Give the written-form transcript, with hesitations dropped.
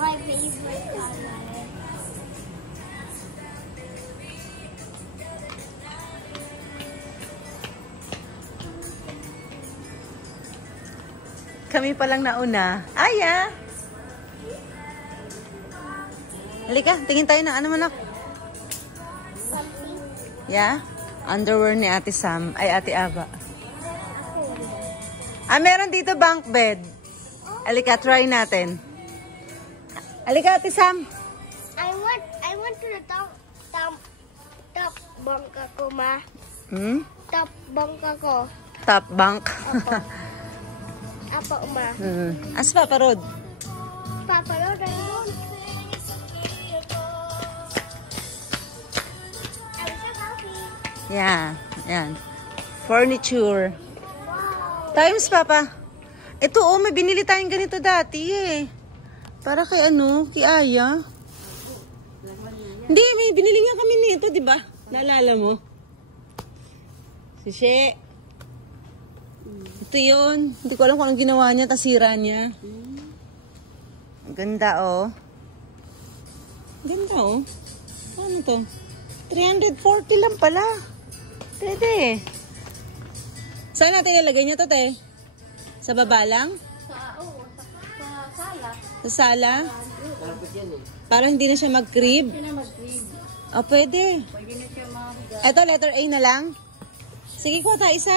My favorite color. Kami palang nauna. Aya! Halika, tingin tayo ng ano manak. Something. Yeah? Underwear ni Ate Sam. Ay, Ate Ava. Meron dito bunk bed. Halika, try natin. Halika, Ate Sam. I went to the top bunk ako, ma. Hmm? Top bunk ako. Top bunk. Apo, ma. As pa, parod. Papalo na yun. Yeah, yan. Furniture. Times, Papa. Ito, may binili tayong ganito dati eh. Para kay kay Aya. Hindi, may binili nga kami nito, di ba? Naalala mo? Sisi. Ito yun. Hindi ko alam kung anong ginawa niya, tasira niya. Ang ganda, oh. Ganda, oh. Ano to? 340 lang pala. Pwede. Saan natin ilagay niyo to, te? Sa baba lang? Sa sala. Sa sala? Para hindi na siya mag-crib? Hindi na mag-crib. Oh, pwede. Pwede na siya mag- Eto, letter A na lang. Sige, kuha tayo isa.